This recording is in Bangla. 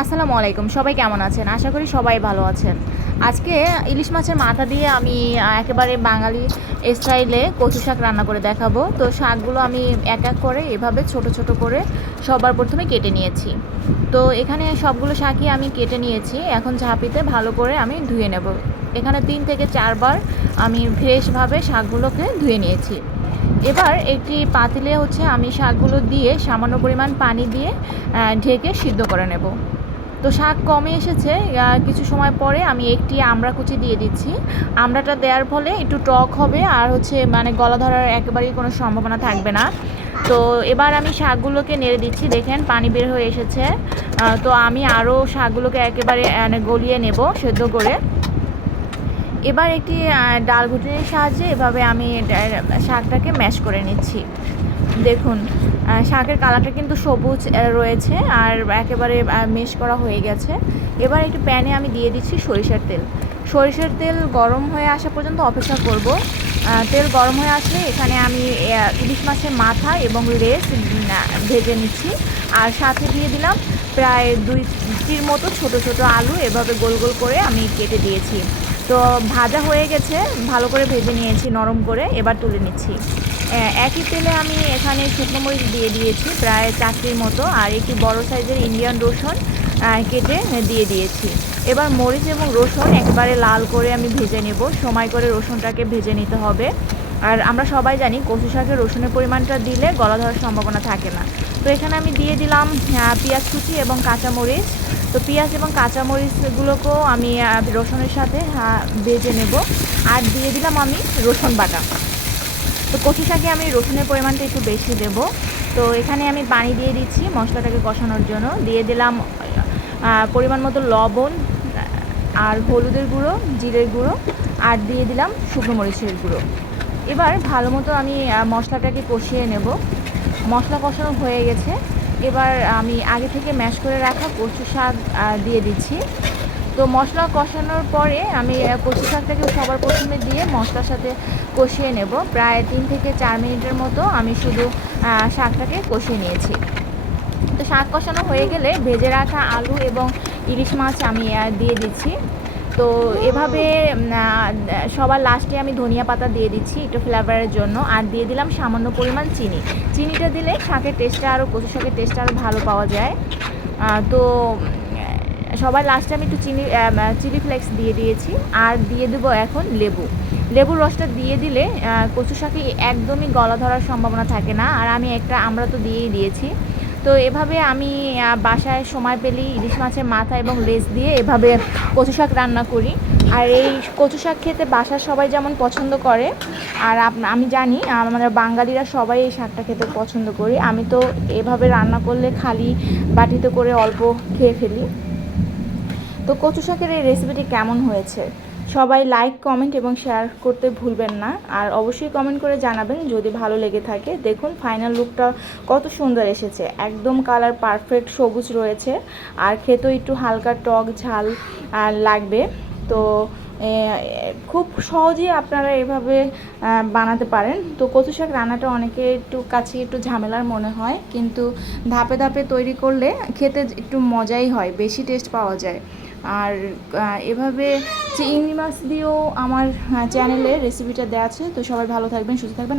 আসসালামু আলাইকুম, সবাই কেমন আছেন? আশা করি সবাই ভালো আছেন। আজকে ইলিশ মাছের মাথা দিয়ে আমি একেবারে বাঙালি স্টাইলে কচু শাক রান্না করে দেখাবো। তো শাকগুলো আমি এক এক করে এভাবে ছোট ছোট করে সবার প্রথমে কেটে নিয়েছি। তো এখানে সবগুলো শাকই আমি কেটে নিয়েছি। এখন ঝাঁপিতে ভালো করে আমি ধুয়ে নেব। এখানে 3 থেকে 4 বার আমি ফ্রেশভাবে শাকগুলোকে ধুয়ে নিয়েছি। এবার একটি পাতিলে আমি শাকগুলো দিয়ে সামান্য পরিমাণ পানি দিয়ে ঢেকে সিদ্ধ করে নেব। তো শাক কমে এসেছে, কিছু সময় পরে আমি একটি আমড়া কুচি দিয়ে দিচ্ছি। আমড়াটা দেওয়ার ফলে একটু টক হবে আর মানে গলা ধরার একেবারেই কোনো সম্ভাবনা থাকবে না। তো এবার আমি শাকগুলোকে নেড়ে দিচ্ছি, দেখেন পানি বের হয়ে এসেছে। তো আমি আরও শাকগুলোকে একেবারে গলিয়ে নেব সেদ্ধ করে। এবার একটি ডাল ঘুটনির সাহায্যে এভাবে আমি শাকটাকে ম্যাশ করে নিচ্ছি। দেখুন শাকের কালারটা কিন্তু সবুজ রয়েছে আর একেবারে মেশ করা হয়ে গেছে। এবার একটু প্যানে আমি দিয়ে দিচ্ছি সরিষার তেল। সরিষার তেল গরম হয়ে আসা পর্যন্ত অপেক্ষা করব। তেল গরম হয়ে আসলে এখানে আমি ইলিশ মাছের মাথা এবং লেজ ভেজে নিচ্ছি। আর সাথে দিয়ে দিলাম প্রায় 2টির মতো ছোট ছোট আলু, এভাবে গোল গোল করে আমি কেটে দিয়েছি। তো ভাজা হয়ে গেছে, ভালো করে ভেজে নিয়েছি নরম করে। এবার তুলে নিচ্ছি। একই তেলে আমি এখানে শুকনো মরিচ দিয়ে দিয়েছি প্রায় 4টির মতো, আর একটি বড় সাইজের ইন্ডিয়ান রসুন কেটে দিয়ে দিয়েছি। এবার মরিচ এবং রসুন একেবারে লাল করে আমি ভেজে নেব। সময় করে রসুনটাকে ভেজে নিতে হবে। আর আমরা সবাই জানি কচু শাকে রসুনের পরিমাণটা দিলে গলা ধরার সম্ভাবনা থাকে না। তো এখানে আমি দিয়ে দিলাম পেঁয়াজ কুচি এবং কাঁচামরিচ। তো পেঁয়াজ এবং কাঁচামরিচগুলোকেও আমি রসুনের সাথে ভেজে নেব। আর দিয়ে দিলাম আমি রসুন বাটা। তো কচু শাকে আমি রসুনের পরিমাণটা একটু বেশি দেব। তো এখানে আমি পানি দিয়ে দিচ্ছি মশলাটাকে কষানোর জন্য। দিয়ে দিলাম পরিমাণ মতো লবণ আর হলুদের গুঁড়ো, জিরের গুঁড়ো, আর দিয়ে দিলাম শুকনো মরিচের গুঁড়ো। এবার ভালো মতো আমি মশলাটাকে কষিয়ে নেব। মশলা কষানো হয়ে গেছে। এবার আমি আগে থেকে ম্যাশ করে রাখা কচু শাক দিয়ে দিচ্ছি। তো মশলা কষানোর পরে আমি কচু শাকটাকে সবার প্রথমে দিয়ে মশলার সাথে কষিয়ে নেব। প্রায় 3 থেকে 4 মিনিটের মতো আমি শুধু শাকটাকে কষিয়ে নিয়েছি। তো শাক কষানো হয়ে গেলে ভেজে রাখা আলু এবং ইলিশ মাছ আমি দিয়ে দিচ্ছি। তো এভাবে সবার লাস্টে আমি ধনিয়া পাতা দিয়ে দিচ্ছি একটু ফ্লেভারের জন্য। আর দিয়ে দিলাম সামান্য পরিমাণ চিনি। চিনিটা দিলে শাকের টেস্টটা আরও, কচু শাকের টেস্টটা আরও ভালো পাওয়া যায়। তো সবার লাস্টে আমি একটু চিলি ফ্লেক্স দিয়ে দিয়েছি। আর দিয়ে দেবো এখন লেবুর রসটা দিয়ে দিলে কচু শাকে একদমই গলা ধরার সম্ভাবনা থাকে না। আর আমি একটা আমরা তো দিয়েই দিয়েছি। তো এভাবে আমি বাসায় সময় পেলেই ইলিশ মাছের মাথা এবং লেজ দিয়ে এভাবে কচু শাক রান্না করি। আর এই কচু শাক খেতে বাসার সবাই যেমন পছন্দ করে, আর আমি জানি আমরা বাঙালিরা সবাই এই শাকটা খেতে পছন্দ করি। আমি তো এভাবে রান্না করলে খালি বাটিতে করে অল্প খেয়ে ফেলি। তো কচু শাকের এই রেসিপিটি কেমন হয়েছে সবাই লাইক, কমেন্ট এবং শেয়ার করতে ভুলবেন না। আর অবশ্যই কমেন্ট করে জানাবেন যদি ভালো লেগে থাকে। দেখুন ফাইনাল লুকটা কত সুন্দর এসেছে, একদম কালার পারফেক্ট সবুজ রয়েছে। আর খেতেও একটু হালকা টক ঝাল লাগবে। তো খুব সহজেই আপনারা এভাবে বানাতে পারেন। তো কচু শাক রান্নাটা অনেকে কাছে একটু ঝামেলার মনে হয়, কিন্তু ধাপে ধাপে তৈরি করলে খেতে একটু মজাই হয়, বেশি টেস্ট পাওয়া যায়। আর এভাবে চিংড়ি মাছ দিয়েও আমার চ্যানেলে রেসিপিটা দেওয়া আছে। তো সবাই ভালো থাকবেন, সুস্থ থাকবেন।